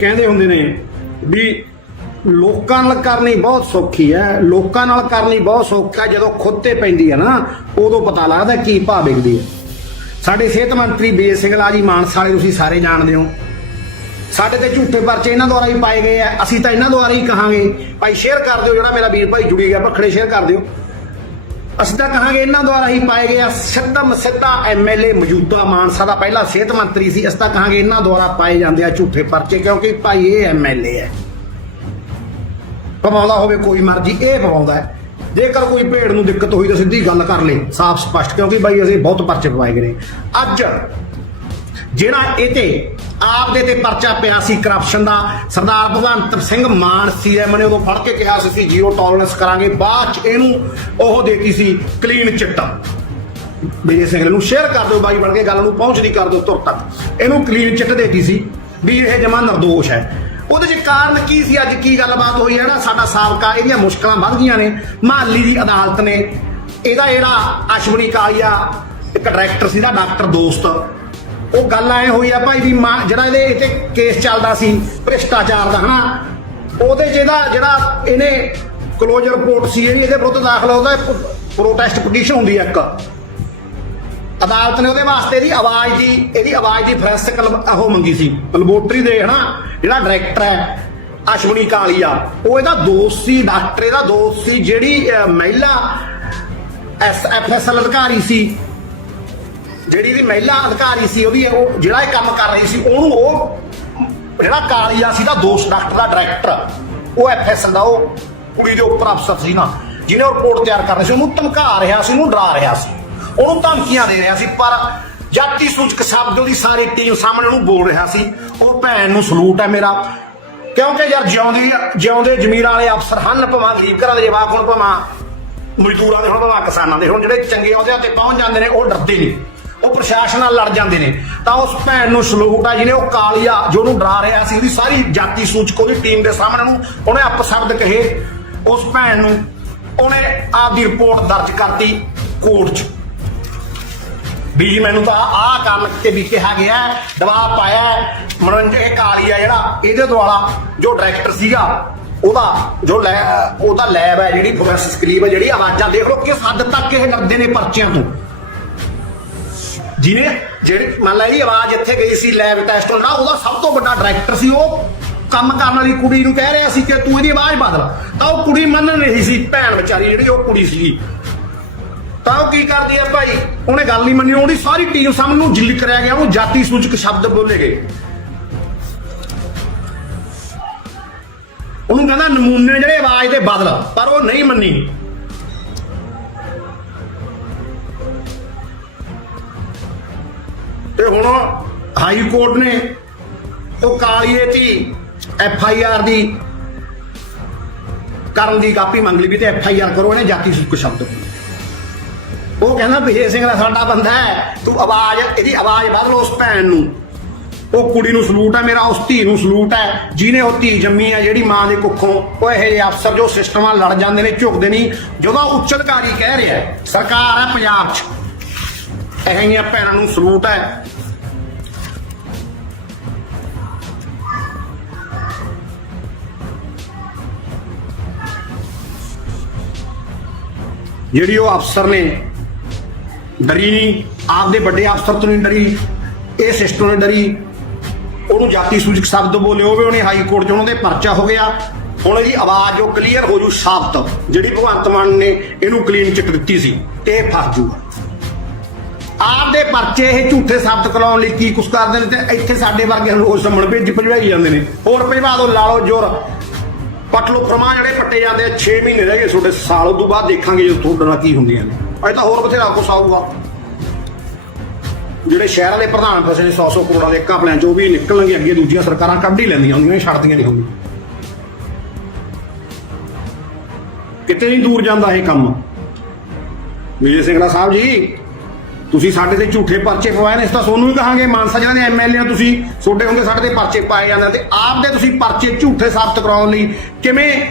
ਕਹਿੰਦੇ ਹੁੰਦੇ ਨੇ ਵੀ ਲੋਕਾਂ ਨਾਲ ਕਰਨੀ ਬਹੁਤ ਸੌਖੀ ਹੈ, ਲੋਕਾਂ ਨਾਲ ਕਰਨੀ ਬਹੁਤ ਸੌਖਾ ਜਦੋਂ ਖੁਦ ਤੇ ਪੈਂਦੀ ਹੈ ਨਾ, ਉਦੋਂ ਪਤਾ ਲੱਗਦਾ ਕੀ ਭਾਅ ਵਿਕਦੀ ਹੈ। ਸਾਡੇ ਸਿਹਤ ਮੰਤਰੀ ਬੇ ਸਿੰਘਲਾ ਜੀ, ਮਾਨਸਾ ਵਾਲੇ ਤੁਸੀਂ ਸਾਰੇ ਜਾਣਦੇ ਹੋ। ਸਾਡੇ ਤੇ ਝੂਠੇ ਪਰਚੇ ਇਹਨਾਂ ਦੁਆਰਾ ਹੀ ਪਾਏ ਗਏ ਆ, ਅਸੀਂ ਤਾਂ ਇਹਨਾਂ ਦੁਆਰਾ ਹੀ ਕਹਾਂਗੇ। ਭਾਈ ਸ਼ੇਅਰ ਕਰ ਦਿਓ, ਜਿਹੜਾ ਮੇਰਾ ਵੀਰ ਭਾਈ ਜੁੜੀ ਗਿਆ, ਭਖੜੇ ਸ਼ੇਅਰ ਕਰ ਦਿਓ। ਅਸੀਂ ਤਾਂ ਕਹਾਂਗੇ ਇਹਨਾਂ ਦੁਆਰਾ ਹੀ ਪਾਏ ਗਏ ਆ ਸਿੱਧਮ ਸਿੱਧਾ ਐਮਐਲਏ ਮੌਜੂਦਾ ਮਾਨਸਾ ਦਾ ਪਹਿਲਾ ਸਿਹਤ ਮੰਤਰੀ ਸੀ। ਅਸੀਂ ਤਾਂ ਕਹਾਂਗੇ ਇਹਨਾਂ ਦੁਆਰਾ ਪਾਏ ਜਾਂਦੇ ਆ ਝੂਠੇ ਪਰਚੇ, ਕਿਉਂਕਿ ਭਾਈ ਇਹ ਐਮਐਲਏ ਹੈ। ਪਵਾਉਂਦਾ ਹੋਵੇ ਕੋਈ ਮਰਜ਼ੀ, ਇਹ ਪਵਾਉਂਦਾ ਹੈ। ਜੇਕਰ ਕੋਈ ਭੇੜ ਨੂੰ ਦਿੱਕਤ ਹੋਈ ਤਾਂ ਸਿੱਧੀ ਗੱਲ ਕਰ ਲੈ, ਸਾਫ਼ ਸਪਸ਼ਟ, ਕਿਉਂਕਿ ਬਾਈ ਅਸੀਂ ਬਹੁਤ ਪਰਚੇ ਪਵਾਏ ਗਏ ਨੇ। ਅੱਜ ਜਿਹੜਾ ਇਹ ਤੇ ਆਪ ਦੇ ਤੇ ਪਰਚਾ ਪਿਆ ਸੀ ਕਰਪਸ਼ਨ ਦਾ। ਸਰਦਾਰ ਭਗਵੰਤ ਸਿੰਘ ਮਾਨ ਸੀਐਮ ਨੇ ਉਦੋਂ ਫੜ ਕੇ ਕਿਹਾ ਸੀ, ਅਸੀਂ ਜ਼ੀਰੋ ਟੋਲਰੈਂਸ ਕਰਾਂਗੇ। ਬਾਅਦ ਚ ਇਹਨੂੰ ਉਹ ਦੇਤੀ ਸੀ ਕਲੀਨ ਚਿੱਟਾ ਮੇਰੇ ਸਿੰਘ ਨੂੰ ਸ਼ੇਅਰ ਕਰ ਦਿਓ ਬਾਈ, ਬਣ ਕੇ ਗੱਲ ਨੂੰ ਪਹੁੰਚਦੀ ਕਰ ਦਿਓ ਤੁਰ ਤੱਕ। ਇਹਨੂੰ ਕਲੀਨ ਚਿੱਟ ਦੇਤੀ ਸੀ। ਵੀ ਇਹ ਜਮਾ ਨਿਰਦੋਸ਼ ਹੈ ਉਹਦੇ ਚ ਕਾਰਨ ਕੀ ਸੀ? ਅੱਜ ਕੀ ਗੱਲਬਾਤ ਹੋਈ ਹੈ ਨਾ? ਸਾਡਾ ਸਾਬਕਾ, ਇਹਦੀਆਂ ਮੁਸ਼ਕਲਾਂ ਵੱਧ ਗਈਆਂ ਨੇ। ਮਹਾਲੀ ਦੀ ਅਦਾਲਤ ਨੇ ਇਹਦਾ ਜਿਹੜਾ ਅਸ਼ਵਨੀ ਕਾਲੀਆ, ਇੱਕ ਡਾਇਰੈਕਟਰ ਸੀ ਦਾ ਡਾਕਟਰ ਦੋਸਤ ਉਹ ਗੱਲ ਐ ਹੋਈ ਆ ਭਾਈ ਵੀ ਮਾਂ- ਜਿਹੜਾ ਇਹਦੇ ਇੱਥੇ ਕੇਸ ਚੱਲਦਾ ਸੀ, ਭ੍ਰਿਸ਼ਟਾਚਾਰ ਦਾ, ਹਨਾ? ਉਹਦੇ ਚ ਇਹਦਾ ਜਿਹੜਾ ਇਹਨੇ ਕਲੋਜ਼ਰ ਰਿਪੋਰਟ ਸੀ ਜਿਹੜੀ ਇਹਦੇ ਵਿਰੁੱਧ ਦਾਖਲ ਉਹਦਾ ਪ੍ਰੋਟੈਸਟ ਪਟੀਸ਼ਨ ਹੁੰਦੀ ਹੈ ਇੱਕ। ਅਦਾਲਤ ਨੇ ਉਹਦੇ ਵਾਸਤੇ ਇਹਦੀ ਆਵਾਜ਼ ਦੀ, ਇਹਦੀ ਆਵਾਜ਼ ਦੀ ਫੋਰੈਂਸਿਕ ਉਹ ਮੰਗੀ ਸੀ ਲੈਬੋਰਟਰੀ ਦੇ, ਹਨਾ? ਜਿਹੜਾ ਡਾਇਰੈਕਟਰ ਹੈ, ਅਸ਼ਵਨੀ ਕਾਲੀਆ, ਉਹ ਇਹਦਾ ਦੋਸਤ ਸੀ ਡਾਕਟਰ ਇਹਦਾ ਦੋਸਤ ਸੀ ਜਿਹੜੀ ਮਹਿਲਾ ਐਸ ਐਫ ਐਸ ਐਲ ਅਧਿਕਾਰੀ ਸੀ ਜਿਹੜੀ ਦੀ ਮਹਿਲਾ ਅਧਿਕਾਰੀ ਸੀ ਉਹਦੀ ਉਹ ਜਿਹੜਾ ਇਹ ਕੰਮ ਕਰ ਰਹੀ ਸੀ, ਉਹਨੂੰ ਉਹ ਜਿਹੜਾ ਕਾਲੀਆ ਸੀ ਦਾ ਦੋਸਤ ਡਾਕਟਰ ਦਾ ਡਾਇਰੈਕਟਰ ਉਹ ਐਫ ਐਸ ਐਲ ਦਾ, ਉਹ ਕੁੜੀ ਦੇ ਉੱਪਰ ਅਫਸਰ ਸੀ ਨਾ, ਜਿਹਨੇ ਉਹ ਰਿਪੋਰਟ ਤਿਆਰ ਕਰਨੀ ਸੀ, ਉਹਨੂੰ ਧਮਕਾ ਰਿਹਾ ਸੀ, ਉਹਨੂੰ ਡਰਾ ਰਿਹਾ ਸੀ, ਉਹਨੂੰ ਧਮਕੀਆਂ ਦੇ ਰਿਹਾ ਸੀ, ਪਰ ਜਾਤੀ ਸੂਚਕ ਸ਼ਬਦ ਉਹਦੀ ਸਾਰੀ ਟੀਮ ਸਾਹਮਣੇ ਉਹਨੂੰ ਬੋਲ ਰਿਹਾ ਸੀ, ਉਹ ਭੈਣ ਨੂੰ ਸਲੂਟ ਹੈ ਮੇਰਾ, ਕਿਉਂਕਿ ਯਾਰ ਜਿਉਂਦੀ, ਜਿਉਂਦੇ ਜ਼ਮੀਰ ਵਾਲੇ ਅਫਸਰ ਹਨ, ਭਾਵੇਂ ਗਰੀਬ ਘਰਾਂ ਦੇ ਜਵਾਕ ਹੁਣ, ਭਾਵੇਂ ਮਜ਼ਦੂਰਾਂ ਦੇ ਹੁਣ, ਭਾਵੇਂ ਕਿਸਾਨਾਂ ਦੇ ਹੁਣ, ਜਿਹੜੇ ਚੰਗੇ ਅਹੁਦਿਆਂ ਤੇ ਪਹੁੰਚ ਜਾਂਦੇ ਨੇ, ਉਹ ਡਰਦੇ ਨਹੀਂ। ਉਹ ਪ੍ਰਸ਼ਾਸਨ ਨਾਲ ਲੜ ਜਾਂਦੇ ਨੇ। ਤਾਂ ਉਸ ਭੈਣ ਨੂੰ ਸਲੂਟ ਆ ਜਿਹਨੇ ਉਹ ਕਾਲੀਆ ਜੋ ਉਹਨੂੰ ਡਰਾ ਰਿਹਾ ਸੀ, ਉਹਦੀ ਸਾਰੀ ਜਾਤੀ ਸੂਚਕ ਉਹਦੀ ਟੀਮ ਦੇ ਸਾਹਮਣੇ ਨੂੰ ਉਹਨੇ ਅਪਸ਼ਬਦ ਕਹੇ। ਉਸ ਭੈਣ ਨੂੰ ਉਹਨੇ ਆਪਦੀ ਰਿਪੋਰਟ ਦਰਜ ਕਰਤੀ ਕੋਰਟ 'ਚ। ਵੀ ਜੀ, ਮੈਨੂੰ ਤਾਂ ਆਹ ਕੰਮ ਤੇ ਵੀ ਕਿਹਾ ਗਿਆ ਦਬਾਅ ਪਾਇਆ ਮਨੋਰੰਜਨ, ਇਹ ਕਾਲੀਆ ਜਿਹੜਾ, ਇਹਦੇ ਦੁਆਰਾ ਜੋ ਡਾਇਰੈਕਟਰ ਸੀਗਾ, ਉਹਦਾ ਜੋ ਲੈ ਉਹਦਾ ਲੈਬ ਹੈ, ਜਿਹੜੀ ਫੋਰੈਂਸਿਕ ਕਲੀਬ ਹੈ, ਜਿਹੜੀ ਆਵਾਜ਼ਾਂ ਦੇਖ ਲਓ, ਕਿਸ ਹੱਦ ਤੱਕ ਇਹ ਲੜਦੇ ਨੇ ਪਰਚਿਆਂ ਤੋਂ। ਜਿਹਨੇ ਜਿਹੜੀ ਮੰਨ ਲੈ ਇਹਦੀ ਆਵਾਜ਼ ਇੱਥੇ ਗਈ ਸੀ ਲੈਬ ਟੈਸਟ ਹੋਣਾ ਉਹਦਾ ਸਭ ਤੋਂ ਵੱਡਾ ਡਾਇਰੈਕਟਰ ਸੀ ਉਹ। ਕੰਮ ਕਰਨ ਵਾਲੀ ਕੁੜੀ ਨੂੰ ਕਹਿ ਰਿਹਾ ਸੀ ਕਿ ਤੂੰ ਇਹਦੀ ਆਵਾਜ਼ ਬਦਲ। ਤਾਂ ਉਹ ਕੁੜੀ ਮੰਨ ਨਹੀਂ ਸੀ, ਭੈਣ ਵਿਚਾਰੀ ਜਿਹੜੀ ਉਹ ਕੁੜੀ ਸੀਗੀ। ਤਾਂ ਉਹ ਕੀ ਕਰਦੀ ਆ ਭਾਈ? ਉਹਨੇ ਗੱਲ ਨਹੀਂ ਮੰਨੀ, ਉਹਦੀ ਸਾਰੀ ਟੀਮ ਸਾਹਮਣੇ ਨੂੰ ਜਿੱਲ ਕਰਿਆ ਗਿਆ, ਉਹਨੂੰ ਜਾਤੀ ਸੂਚਕ ਸ਼ਬਦ ਬੋਲੇ ਗਏ। ਉਹਨੂੰ ਕਹਿੰਦਾ ਨਮੂਨੇ ਜਿਹੜੇ ਆਵਾਜ਼ ਦੇ ਬਦਲ, ਪਰ ਉਹ ਨਹੀਂ ਮੰਨੀ। ਤੇ ਹੁਣ ਹਾਈ ਕੋਰਟ ਨੇ ਉਹ ਕਾਲੀਏ ਦੀ ਐਫ ਆਈ ਆਰ ਦੀ ਕਰਨ ਦੀ ਕਾਪੀ ਮੰਗ ਲਈ ਵੀ ਤੇ ਐਫ ਆਈ ਆਰ ਕਰੋ, ਇਹਨੇ ਜਾਤੀ ਸੂਚਕ ਸ਼ਬਦ ਉਹ ਕਹਿੰਦਾ ਵਿਜੇ ਸਿੰਘ ਦਾ ਸਾਡਾ ਬੰਦਾ ਹੈ, ਤੂੰ ਆਵਾਜ਼, ਇਹਦੀ ਆਵਾਜ਼ ਬਦਲ ਉਸ ਭੈਣ ਨੂੰ। ਉਹ ਕੁੜੀ ਨੂੰ ਸਲੂਟ ਹੈ, ਮੇਰਾ ਉਸ ਧੀ ਨੂੰ ਸਲੂਟ ਹੈ, ਜਿਹਨੇ ਉਹ ਧੀ ਜੰਮੀ ਹੈ, ਜਿਹੜੀ ਮਾਂ ਦੇ ਕੁੱਖੋਂ, ਉਹ ਇਹ ਜਿਹੇ ਅਫਸਰ ਜੋ ਸਿਸਟਮਾਂ ਲੜ ਜਾਂਦੇ ਨੇ, ਝੁਕਦੇ ਨਹੀਂ, ਜਦੋਂ ਉੱਚ ਅਧਿਕਾਰੀ ਕਹਿ ਰਿਹਾ ਸਰਕਾਰ ਹੈ ਪੰਜਾਬ 'ਚ ਇਹ ਜਿਹੀਆਂ ਭੈਣਾਂ ਨੂੰ ਸਲੂਟ ਹੈ। ਜਿਹੜੀ ਉਹ ਅਫਸਰ ਨੇ ਡਰੀ ਨਹੀਂ ਆਪਦੇ ਵੱਡੇ ਅਫਸਰ ਤੋਂ ਨਹੀਂ ਡਰੀ, ਇਹ ਸਿਸਟਮ ਨੇ ਡਰੀ, ਉਹਨੂੰ ਜਾਤੀ ਸੂਚਕ ਸ਼ਬਦ ਬੋਲੇ ਹੋਵੇ ਉਹਨੇ ਹਾਈ ਕੋਰਟ 'ਚ ਉਹਨਾਂ ਦੇ ਪਰਚਾ ਹੋ ਗਿਆ। ਹੁਣ ਇਹਦੀ ਆਵਾਜ਼ ਉਹ ਕਲੀਅਰ ਹੋ ਜੂ ਸਾਬਤ, ਜਿਹੜੀ ਭਗਵੰਤ ਮਾਨ ਨੇ ਇਹਨੂੰ ਕਲੀਨ ਚਿੱਟ ਦਿੱਤੀ ਸੀ, ਤੇ ਇਹ ਫਸ ਜੂਗਾ। ਆਪਦੇ ਪਰਚੇ ਇਹ ਝੂਠੇ ਸਾਬਤ ਕਰਾਉਣ ਲਈ ਕੀ ਕੁਛ ਕਰਦੇ ਨੇ ਤੇ ਇੱਥੇ ਸਾਡੇ ਵਰਗੇ ਨੂੰ ਰੋਜ਼ ਭੇਜ ਭਜਵਾਈ ਜਾਂਦੇ ਨੇ। ਹੋਰ ਭਜਵਾ ਦੋ ਲਾ ਲਓ ਜੋਰ। ਪੱਟ ਲੋ ਫਰਮਾ ਜਿਹੜੇ ਪੱਟੇ ਜਾਂਦੇ ਆ 6 ਮਹੀਨੇ ਰਹਿ ਗਏ ਤੁਹਾਡੇ, ਸਾਲ ਉਦੋਂ ਬਾਅਦ ਦੇਖਾਂਗੇ ਜਦੋਂ ਤੁਹਾਡੇ ਨਾਲ ਕੀ ਹੁੰਦੀਆਂ ਨੇ। ਅਜੇ ਤਾਂ ਹੋਰ ਬਥੇਰਾ ਕੁਛ ਆਊਗਾ। ਜਿਹੜੇ ਸ਼ਹਿਰ ਵਾਲੇ ਪ੍ਰਧਾਨ ਫਸੇ ਨੇ 100-100 ਕਰੋੜਾਂ ਦੇ ਘਪਲਿਆਂ ਚੋਂ ਵੀ ਨਿਕਲਣਗੇ ਅੱਗੇ, ਦੂਜੀਆਂ ਸਰਕਾਰਾਂ ਕੱਢ ਹੀ ਲੈਂਦੀਆਂ ਹੁੰਦੀਆਂ ਛੱਡਦੀਆਂ ਨਹੀਂ ਹੁੰਦੀਆਂ ਕਿਤੇ ਨਹੀਂ ਦੂਰ ਜਾਂਦਾ ਇਹ ਕੰਮ। ਵਿਜੇ ਸਿੰਘਲਾ ਸਾਹਿਬ ਜੀ ਤੁਸੀਂ ਸਾਡੇ ਤੇ ਝੂਠੇ ਪਰਚੇ ਪਵਾਏ ਨੇ, ਇਸ ਤਾਂ ਸੋਨੂੰ ਹੀ ਕਹਾਂਗੇ, ਮਾਨਸਾ ਜਿਹਨਾਂ ਦੇ ਐਮਐਲਏ ਹੋ ਤੁਸੀਂ, ਛੋਟੇ ਹੁੰਦੇ ਸਾਡੇ ਤੇ ਪਰਚੇ ਪਾਏ ਜਾਂਦੇ ਤੇ ਆਪ ਦੇ ਤੁਸੀਂ ਪਰਚੇ ਝੂਠੇ ਸਾਬਤ ਕਰਾਉਣ ਲਈ ਕਿਵੇਂ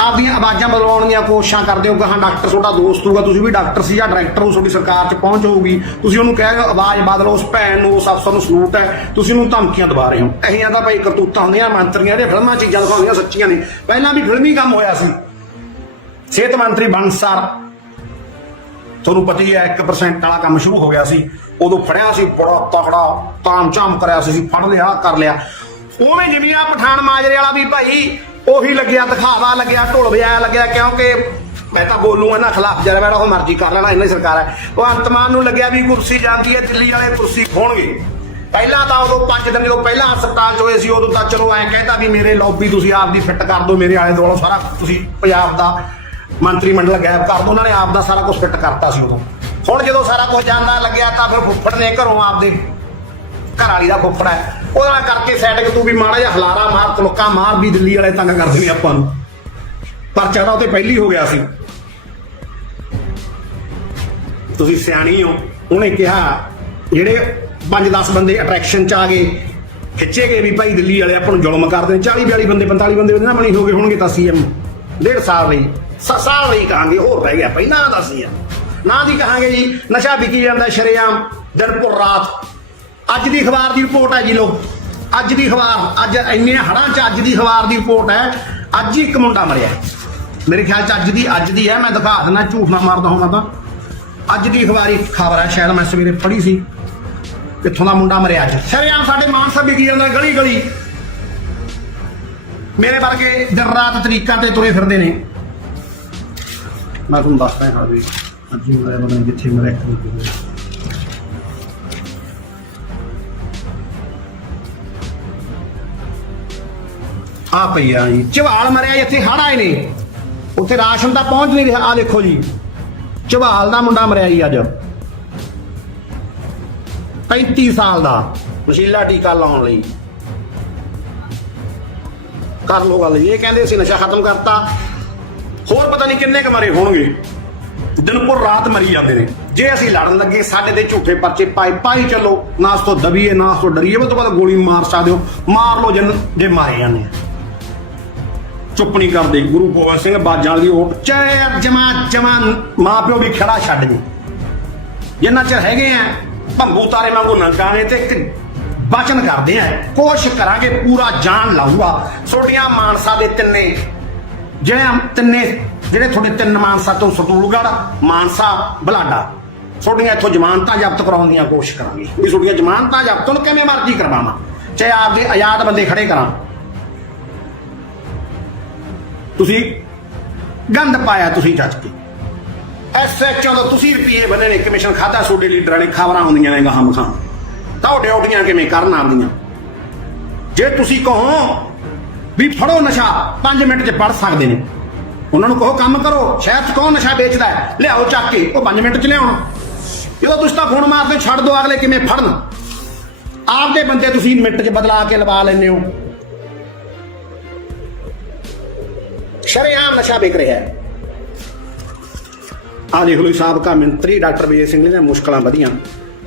ਆਪਦੀਆਂ ਆਵਾਜ਼ਾਂ ਬਦਲਾਉਣ ਦੀਆਂ ਕੋਸ਼ਿਸ਼ਾਂ ਕਰਦੇ ਹੋ, ਕਿ ਹਾਂ, ਡਾਕਟਰ ਤੁਹਾਡਾ ਦੋਸਤ ਹੋਊਗਾ, ਤੁਸੀਂ ਵੀ ਡਾਕਟਰ ਸੀ ਜਾਂ ਡਾਇਰੈਕਟਰ ਹੋ, ਤੁਹਾਡੀ ਸਰਕਾਰ 'ਚ ਪਹੁੰਚ ਹੋਊਗੀ, ਤੁਸੀਂ ਉਹਨੂੰ ਕਹਿ ਆਵਾਜ਼ ਬਦਲੋ, ਉਸ ਭੈਣ ਨੂੰ, ਉਸ ਅਫਸਰ ਨੂੰ ਸਲੂਟ ਹੈ, ਤੁਸੀਂ ਉਹਨੂੰ ਧਮਕੀਆਂ ਦਵਾ ਰਹੇ ਹੋ। ਇਹੀਆਂ ਤਾਂ ਭਾਈ ਕਰਤੂਤਾਂ ਹੁੰਦੀਆਂ, ਮੰਤਰੀਆਂ ਦੇ ਫਿਲਮਾਂ, ਚੀਜ਼ਾਂ ਦਿਖਾਉਂਦੀਆਂ ਸੱਚੀਆਂ ਨੇ। ਪਹਿਲਾਂ ਵੀ ਫਿਲਮੀ ਕੰਮ ਹੋਇਆ ਸੀ। ਸਿਹਤ ਮੰਤਰੀ ਬੰਸਰ ਤੁਹਾਨੂੰ ਪਤਾ ਹੀ ਹੈ 1% ਵਾਲਾ ਕੰਮ ਸ਼ੁਰੂ ਹੋ ਗਿਆ ਸੀ। ਉਦੋਂ ਫੜਿਆ ਸੀ, ਬੜਾ ਤਕੜਾ ਤਾਮ ਝਾਮ ਕਰਿਆ ਸੀ ਫੜ ਲਿਆ, ਕਰ ਲਿਆ। ਉਵੇਂ ਜਿਵੇਂ ਆ ਪਠਾਨ ਮਾਜਰੇ ਵਾਲਾ ਵੀ ਭਾਈ, ਉਹੀ ਲੱਗਿਆ, ਦਿਖਾਵਾ ਲੱਗਿਆ, ਢੋਲ ਵਜਾਇਆ ਲੱਗਿਆ, ਕਿਉਂਕਿ ਮੈਂ ਤਾਂ ਬੋਲੂ ਇਹਨਾਂ ਖਿਲਾਫ ਜਿਹੜਾ ਮੇਰਾ ਉਹ ਮਰਜ਼ੀ ਕਰ ਲੈਣਾ, ਇਹਨਾਂ ਦੀ ਸਰਕਾਰ ਹੈ। ਉਹ ਅੰਤਮਾਨ ਨੂੰ ਲੱਗਿਆ ਵੀ ਕੁਰਸੀ ਜਾਂਦੀ ਹੈ, ਦਿੱਲੀ ਵਾਲੇ ਕੁਰਸੀ ਖੋਣਗੇ। ਪਹਿਲਾਂ ਤਾਂ ਉਦੋਂ 5 ਦਿਨ ਜਦੋਂ ਪਹਿਲਾਂ ਹਸਪਤਾਲ 'ਚ ਹੋਏ ਸੀ, ਉਦੋਂ ਤਾਂ ਚਲੋ ਐਂ ਕਹਿੰਦਾ ਵੀ ਮੇਰੇ ਲੌਬੀ ਤੁਸੀਂ ਆਪ ਦੀ ਫਿੱਟ ਕਰ ਦਿਓ, ਮੇਰੇ ਆਲੇ ਦੁਆਲੇ ਸਾਰਾ ਤੁਸੀਂ ਪੰਜਾਬ ਦਾ ਮੰਤਰੀ ਮੰਡਲ ਗਾਇਬ ਕਰ ਦੋ ਉਹਨਾਂ ਨੇ ਆਪ ਦਾ ਸਾਰਾ ਕੁਝ ਫਿੱਟ ਕਰਤਾ ਸੀ ਉਦੋਂ। ਹੁਣ ਜਦੋਂ ਸਾਰਾ ਕੁਝ ਜਾਂਦਾ ਲੱਗਿਆ ਤਾਂ ਫਿਰ ਫੁੱਫੜ ਨੇ ਘਰੋਂ ਆਪਦੇ ਘਰ ਵਾਲੀ ਦਾ ਫੁੱਫੜ ਹੈ। ਉਹਦੇ ਨਾਲ ਕਰਕੇ ਸੈਟ ਕਿ ਤੂੰ ਵੀ ਮਾੜਾ ਜਿਹਾ ਹਲਾਰਾ ਮਾਰ ਤਲੁਕਾ ਮਾਰ ਵੀ ਦਿੱਲੀ ਵਾਲੇ ਤੰਗ ਕਰਦੇ ਨੇ ਆਪਾਂ ਨੂੰ। ਪਰਚਾ ਤਾਂ ਉੱਤੇ ਪਹਿਲੀ ਹੋ ਗਿਆ ਸੀ। ਤੁਸੀਂ ਸਿਆਣੀ ਹੋ। ਉਹਨੇ ਕਿਹਾ, ਜਿਹੜੇ 5-10 ਬੰਦੇ ਅਟਰੈਕਸ਼ਨ ਚ ਆ ਗਏ ਖਿੱਚੇ ਗਏ ਵੀ ਭਾਈ ਦਿੱਲੀ ਵਾਲੇ ਆਪਾਂ ਨੂੰ ਜ਼ੁਲਮ ਕਰਦੇ ਨੇ 40 42 ਬੰਦੇ 45 ਬੰਦੇ ਉਹਦੇ ਨਾਲ ਬਣੀ ਹੋ ਗਏ ਹੋਣਗੇ ਤਾਂ ਸੀਐਮ ਡੇਢ ਸਾਲ ਲਈ। ਸ- ਲਈ ਕਹਾਂਗੇ, ਹੋਰ ਰਹਿ ਗਿਆ, ਪਹਿਲਾਂ ਦਾ ਸੀਐਮ ਨਾ ਦੀ ਕਹਾਂਗੇ ਜੀ, ਨਸ਼ਾ ਵਿਕੀ ਜਾਂਦਾ ਸ਼ਰੇਆਮ ਦਿਨਪੁਰ ਰਾਤ। ਅੱਜ ਦੀ ਅਖਬਾਰ ਦੀ ਰਿਪੋਰਟ ਹੈ ਜੀ ਲੋ ਅੱਜ ਦੀ ਅਖਬਾਰ, ਅੱਜ ਇੰਨੇ ਹੜਾਂ ਚ ਅੱਜ ਦੀ ਅਖਬਾਰ ਦੀ ਰਿਪੋਰਟ ਹੈ, ਅੱਜ ਹੀ ਇੱਕ ਮੁੰਡਾ ਮਰਿਆ। ਮੇਰੇ ਖਿਆਲ ਚ ਅੱਜ ਦੀ ਅੱਜ ਦੀ ਹੈ, ਮੈਂ ਦਿਖਾ ਦਿੰਦਾ, ਝੂਠ ਨਾ ਮਾਰਦਾ ਹੋਵਾਂ ਤਾਂ। ਅੱਜ ਦੀ ਅਖਬਾਰੀ ਖਬਰ ਹੈ, ਸ਼ਾਇਦ ਮੈਂ ਸਵੇਰੇ ਪੜ੍ਹੀ ਸੀ, ਕਿੱਥੋਂ ਦਾ ਮੁੰਡਾ ਮਰਿਆ ਅੱਜ। ਸ਼ਰੇਆਮ ਸਾਡੇ ਮਾਨਸਾ ਵਿਕੀ ਜਾਂਦਾ ਗਲੀ ਗਲੀ ਮੇਰੇ ਵਰਗੇ ਦਿਨ ਰਾਤ ਤਰੀਕਾਂ ਤੇ ਤੁਰੇ ਫਿਰਦੇ ਨੇ। ਮੈਂ ਤੁਹਾਨੂੰ ਦੱਸਦਾ ਹਾਂ ਵੀ ਅੱਜ ਹੀ ਮਰਿਆ ਜਿੱਥੇ ਮਰਿਆ ਇੱਕ ਆ ਪਈਆ ਜੀ। ਝਵਾਲ ਮਰਿਆ ਇੱਥੇ ਹੜ ਆਏ ਨੇ। ਉੱਥੇ ਰਾਸ਼ਨ ਤਾਂ ਪਹੁੰਚ ਨਹੀਂ ਰਿਹਾ। ਆ ਦੇਖੋ ਜੀ ਝਵਾਲ ਦਾ ਮੁੰਡਾ ਮਰਿਆ ਜੀ ਅੱਜ। 35 ਸਾਲ ਦਾ। ਵਸ਼ੀਲਾ ਟੀਕਾ ਲਾਉਣ ਲਈ। ਕਰ ਲੋ ਗੱਲ ਇਹ ਕਹਿੰਦੇ ਸੀ, ਨਸ਼ਾ ਖਤਮ ਕਰਤਾ। ਹੋਰ ਪਤਾ ਨਹੀਂ ਕਿੰਨੇ ਕ ਮਰੇ ਹੋਣਗੇ। ਦਿਨਪੁਰ ਰਾਤ ਮਰੀ ਜਾਂਦੇ ਨੇ। ਜੇ ਅਸੀਂ ਲੜਨ ਲੱਗੇ, ਸਾਡੇ ਤੇ ਝੂਠੇ ਪਰਚੇ ਪਾਈ ਪਾਈ ਚੱਲੋ। ਨਾ ਉਸ ਤੋਂ ਦਬੀਏ, ਨਾ ਉਸ ਤੋਂ ਡਰੀਏ। ਉਹ ਤੋਂ ਬਾਅਦ ਗੋਲੀ ਮਾਰ ਸਕਦੇ ਹੋ। ਮਾਰ ਲੋ ਜਿੰਨ ਜੇ ਮਾਰੇ ਜਾਂਦੇ ਚੁੱਪ ਨਹੀਂ ਕਰਦੇ। ਗੁਰੂ ਗੋਬਿੰਦ ਸਿੰਘ ਬਾਜਾਂ ਦੀ ਓਟ। ਚਾਹੇ ਜਮਾ ਜਮਾ ਮਾਂ ਪਿਓ ਵੀ ਖੜਾ ਛੱਡ ਜੀ ਜਿੰਨਾ ਚਿਰ ਹੈਗੇ ਆ, ਭੰਗੂ ਤਾਰੇ ਵਾਂਗੂ ਨੰਗਾਂਗੇ ਤੇ ਇੱਕ ਬਚਨ ਕਰਦੇ ਆ। ਕੋਸ਼ਿਸ਼ ਕਰਾਂਗੇ ਪੂਰਾ ਜਾਨ ਲਾਊਗਾ। ਛੋਟੀਆਂ ਮਾਨਸਾ ਦੇ ਤਿੰਨੇ ਜਿਹੜੇ ਤਿੰਨੇ, ਜਿਹੜੇ ਤੁਹਾਡੇ ਤਿੰਨ ਮਾਨਸਾ ਤੋਂ ਸਤੂਲਗੜ ਮਾਨਸਾ, ਬਲਾਡਾ, ਤੁਹਾਡੀਆਂ ਇੱਥੋਂ ਜ਼ਮਾਨਤਾਂ ਜ਼ਬਤ ਕਰਾਉਣ ਦੀਆਂ ਕੋਸ਼ਿਸ਼ ਕਰਾਂਗੇ। ਵੀ ਤੁਹਾਡੀਆਂ ਜ਼ਮਾਨਤਾਂ ਜ਼ਬਤ ਨੂੰ ਕਿਵੇਂ ਮਰਜ਼ੀ ਕਰਵਾਵਾਂ। ਚਾਹੇ ਆਪਦੇ ਆਜ਼ਾਦ ਬੰਦੇ ਖੜੇ ਕਰਾਂ। ਤੁਸੀਂ ਗੰਦ ਪਾਇਆ ਤੁਸੀਂ ਜੱਜ ਕੇ। ਐਸਐਚਓ ਦਾ ਤੁਸੀਂ ਰੁਪਏ ਬੰਨੇ ਨੇ ਕਮਿਸ਼ਨ ਖਾਤਾ ਤੁਹਾਡੇ ਲੀਡਰਾਂ ਨੇ ਖਬਰਾਂ ਆਉਂਦੀਆਂ ਨੇ ਗਾਹਾਂ ਮਖਾਂ। ਤਾਂ ਉਹ ਡਿਊਟੀਆਂ ਕਿਵੇਂ ਕਰਨ ਆਪਦੀਆਂ ਜੇ ਤੁਸੀਂ ਕਹੋ ਵੀ ਫੜੋ ਨਸ਼ਾ 5 ਮਿੰਟ 'ਚ ਪੜ ਸਕਦੇ ਨੇ। ਉਹਨਾਂ ਨੂੰ ਕਹੋ, ਕੰਮ ਕਰੋ, ਸ਼ਹਿਰ 'ਚ ਕੌਣ ਨਸ਼ਾ ਵੇਚਦਾ ਹੈ? ਲਿਆਓ ਚੱਕ ਕੇ, ਉਹ 5 ਮਿੰਟ 'ਚ ਲਿਆਉਣ। ਜਦੋਂ ਤੁਸੀਂ ਤਾਂ ਫੋਨ ਮਾਰਦੇ, ਛੱਡ ਦਿਓ ਅਗਲੇ ਕਿਵੇਂ ਫੜਨ? ਆਪਦੇ ਬੰਦੇ ਤੁਸੀਂ ਮਿੰਟ 'ਚ ਬਦਲਾ ਕੇ ਲਵਾ ਲੈਂਦੇ ਹੋ। ਸ਼ਰੇਆਮ ਨਸ਼ਾ ਵਿਕ ਰਿਹਾ ਹੈ। ਆ ਦੇਖ ਲਓ ਸਾਬਕਾ ਮੰਤਰੀ ਡਾਕਟਰ ਵਿਜੇ ਸਿੰਘ ਨੇ ਮੁਸ਼ਕਲਾਂ ਵਧੀਆਂ।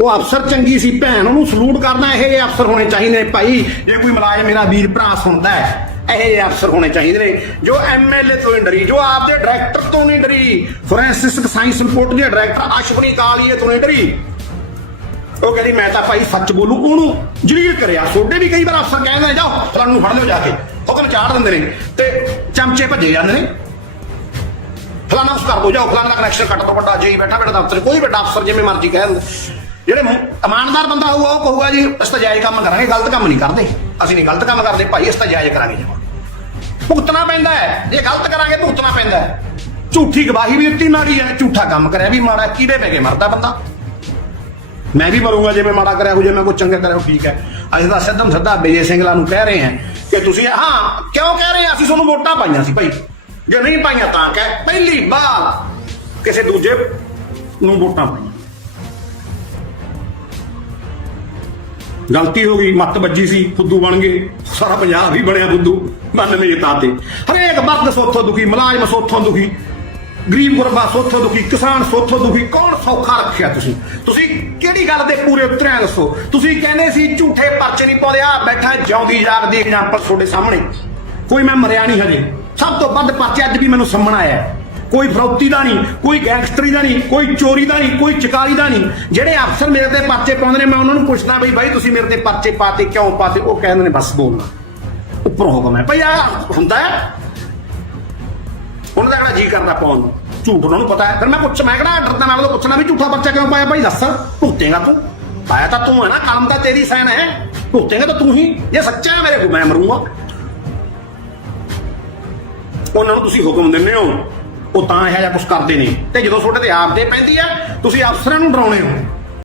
ਉਹ ਅਫਸਰ ਚੰਗੀ ਸੀ, ਭੈਣ ਉਹਨੂੰ ਸਲੂਟ ਕਰਨਾ, ਇਹ ਅਫਸਰ ਹੋਣੇ ਚਾਹੀਦੇ ਭਾਈ, ਜੇ ਕੋਈ ਮਲਾਜ਼ਮ ਮੇਰਾ ਵੀਰ ਭਰਾ ਸੁਣਦਾ ਹੈ ਇਹੋ ਜਿਹੇ ਅਫਸਰ ਹੋਣੇ ਚਾਹੀਦੇ ਨੇ, ਜੋ ਐਮਐਲਏ ਤੋਂ ਨਹੀਂ ਡਰੀ, ਜੋ ਆਪਦੇ ਡਾਇਰੈਕਟਰ ਤੋਂ ਨਹੀਂ ਡਰੀ ਫੋਰੈਂਸਿਕ ਸਾਇੰਸ ਰਿਪੋਰਟ ਦੇ ਡਾਇਰੈਕਟਰ ਅਸ਼ਵਨੀ ਕਾਲੀਏ ਤੋਂ ਨਹੀਂ ਡਰੀ। ਉਹ ਕਹਿੰਦੀ, ਮੈਂ ਤਾਂ ਭਾਈ ਸੱਚ ਬੋਲੂ, ਉਹਨੂੰ ਜਲੀਲ ਕਰਿਆ। ਛੋਡੇ ਵੀ ਕਈ ਵਾਰ ਅਫਸਰ ਕਹਿੰਦੇ ਜਾਓ, ਫਲਾਣ ਫੜ ਲਿਓ ਜਾ ਕੇ। ਹੁਕਮ ਚਾੜ ਦਿੰਦੇ ਨੇ। ਤੇ ਚਮਚੇ ਭੱਜੇ ਜਾਂਦੇ ਨੇ। ਫਲਾਣਾ ਉਸ ਕਰ ਦੋ ਜਾਓ, ਫਲਾਣਾ ਦਾ ਕਨੈਕਸ਼ਨ ਕੱਟ ਤੋਂ ਵੱਡਾ, ਜਈ ਬੈਠਾ ਬੈਠਾ ਦਫ਼ਤਰ ਕੋਈ ਵੱਡਾ ਅਫਸਰ ਜਿਵੇਂ ਮਰਜ਼ੀ ਕਹਿ ਦਿੰਦੇ। ਜਿਹੜੇ ਇਮਾਨਦਾਰ ਬੰਦਾ ਹੋਊਗਾ, ਉਹ ਕਹੂਗਾ ਜੀ, ਅਸੀਂ ਤਾਂ ਜਾਇਜ਼ ਕੰਮ ਕਰਾਂਗੇ, ਗਲਤ ਕੰਮ ਨਹੀਂ ਕਰਦੇ। ਅਸੀਂ ਨਹੀਂ ਗਲਤ ਕੰਮ ਕਰਦੇ, ਭਾਈ, ਅਸੀਂ ਤਾਂ ਜਾਇਜ਼ ਕਰਾਂਗੇ ਜੀ। ਭੁਗਤਣਾ ਪੈਂਦਾ ਹੈ। ਜੇ ਗਲਤ ਕਰਾਂਗੇ, ਭੁਗਤਣਾ ਪੈਂਦਾ ਹੈ। ਝੂਠੀ ਗਵਾਹੀ ਵੀ ਦਿੱਤੀ ਮਾੜੀ ਹੈ, ਝੂਠਾ ਕੰਮ ਕਰਿਆ ਵੀ ਮਾੜਾ ਕਿਹਦੇ ਪੈ ਕੇ ਮਰਦਾ ਬੰਦਾ। ਮੈਂ ਵੀ ਮਰੂੰਗਾ ਜੇ ਮੈਂ ਮਾੜਾ ਕਰਿਆ ਹੋ ਜੇ ਮੈਂ ਕੋਈ ਚੰਗਾ ਕਰਿਆ ਹੋ ਠੀਕ ਹੈ। ਅਸੀਂ ਤਾਂ ਸਿੱਧਮ ਸਿੱਧਾ ਵਿਜੇ ਸਿੰਘਲਾ ਨੂੰ ਕਹਿ ਰਹੇ ਹਾਂ ਕਿ ਤੁਸੀਂ ਹਾਂ, ਕਿਉਂ ਕਹਿ ਰਹੇ ਅਸੀਂ ਤੁਹਾਨੂੰ ਵੋਟਾਂ ਪਾਈਆਂ ਸੀ ਭਾਈ। ਜੇ ਨਹੀਂ ਪਾਈਆਂ ਤਾਂ ਕਹਿ, ਪਹਿਲੀ ਵਾਰ ਕਿਸੇ ਦੂਜੇ ਨੂੰ ਵੋਟਾਂ ਪਾਈਆਂ। ਗਲਤੀ ਹੋ ਗਈ, ਮੱਤ ਵੱਜੀ ਸੀ, ਫੁੱਦੂ ਬਣ ਗਏ। ਸਾਰਾ ਪੰਜਾਬ ਹੀ ਬਣਿਆ ਬੁੱਧੂ, ਮੰਨ ਲਏ ਤਾਂ ਹਰੇਕ ਵਰਗ ਸੋਥੋਂ ਦੁਖੀ, ਮੁਲਾਜ਼ਮ ਸੋਥੋਂ ਦੁਖੀ, ਗਰੀਬ ਗੁਰਬਾ ਸੋਥੋਂ ਦੁਖੀ, ਕਿਸਾਨ ਸੋਥੋਂ ਦੁਖੀ, ਕੌਣ ਸੌਖਾ ਰੱਖਿਆ ਤੁਸੀਂ? ਤੁਸੀਂ ਕਿਹੜੀ ਗੱਲ ਦੇ ਪੂਰੇ ਉਤਰਿਆ ਦੱਸੋ? ਤੁਸੀਂ ਕਹਿੰਦੇ ਸੀ ਝੂਠੇ ਪਰਚੇ ਨਹੀਂ ਪਾਉਂਦੇ ਆ ਬੈਠਾ ਜਿਉਂਦੀ ਜਾਗਦੀ ਐਗਜ਼ਾਮਪਲ ਤੁਹਾਡੇ ਸਾਹਮਣੇ। ਕੋਈ ਮੈਂ ਮਰਿਆ ਨਹੀਂ ਹਜੇ। ਸਭ ਤੋਂ ਵੱਧ ਪਰਚੇ ਅੱਜ ਵੀ ਮੈਨੂੰ ਸੰਮਣ ਆਇਆ ਕੋਈ ਫਰੌਤੀ ਦਾ ਨਹੀਂ, ਕੋਈ ਗੈਂਗਸਟਰੀ ਦਾ ਨਹੀਂ, ਕੋਈ ਚੋਰੀ ਦਾ ਨਹੀਂ, ਕੋਈ ਚਕਾਰੀ ਦਾ ਨਹੀਂ। ਜਿਹੜੇ ਅਫਸਰ ਮੇਰੇ ਤੇ ਪਰਚੇ ਪਾਉਂਦੇ ਨੇ, ਮੈਂ ਉਹਨਾਂ ਨੂੰ ਪੁੱਛਦਾ ਬਈ ਬਾਈ ਤੁਸੀਂ ਮੇਰੇ ਤੇ ਪਰਚੇ ਪਾਤੇ, ਕਿਉਂ ਪਾਤੇ? ਉਹ ਕਹਿੰਦੇ ਨੇ, ਬਸ ਬੋਲਣਾ। ਉੱਪਰੋਂ ਹੁਕਮ ਹੈ। ਭਈ ਆ ਹੁੰਦਾ ਹੈ। ਉਹਨਾਂ ਦਾ ਕਿਹੜਾ ਜੀ ਕਰਦਾ ਪਾਉਣ ਨੂੰ? ਝੂਠ ਉਹਨਾਂ ਨੂੰ ਪਤਾ ਹੈ। ਫਿਰ ਮੈਂ ਪੁੱਛ, ਮੈਂ ਕਿਹੜਾ ਡਰਦਾ ਨਾਲ ਉਹ ਪੁੱਛਣਾ ਵੀ ਝੂਠਾ ਪਰਚਾ ਕਿਉਂ ਪਾਇਆ? ਭਾਈ ਦੱਸ। ਭੁਗਤੇਗਾ ਤੂੰ। ਪਾਇਆ ਤਾਂ ਤੂੰ ਹੈ ਨਾ ਕੰਮ ਤਾਂ ਤੇਰੀ ਸੈਨ ਹੈ। ਭੁਗਤੇਗਾ ਤਾਂ ਤੂੰ ਹੀ। ਜੇ ਸੱਚਾ ਹੈ ਮੇਰੇ ਕੋ ਮੈਂ ਮਰੂੰਗਾ। ਉਹਨਾਂ ਨੂੰ ਤੁਸੀਂ ਹੁਕਮ ਦਿੰਦੇ ਹੋ। ਉਹ ਤਾਂ ਇਹੋ ਜਿਹਾ ਕੁਝ ਕਰਦੇ ਨੇ। ਤੇ ਜਦੋਂ ਤੁਹਾਡੇ ਤੇ ਆਪ ਦੇ ਪੈਂਦੀ ਹੈ ਤੁਸੀਂ ਅਫਸਰਾਂ ਨੂੰ ਡਰਾਉਣੇ ਹੋ।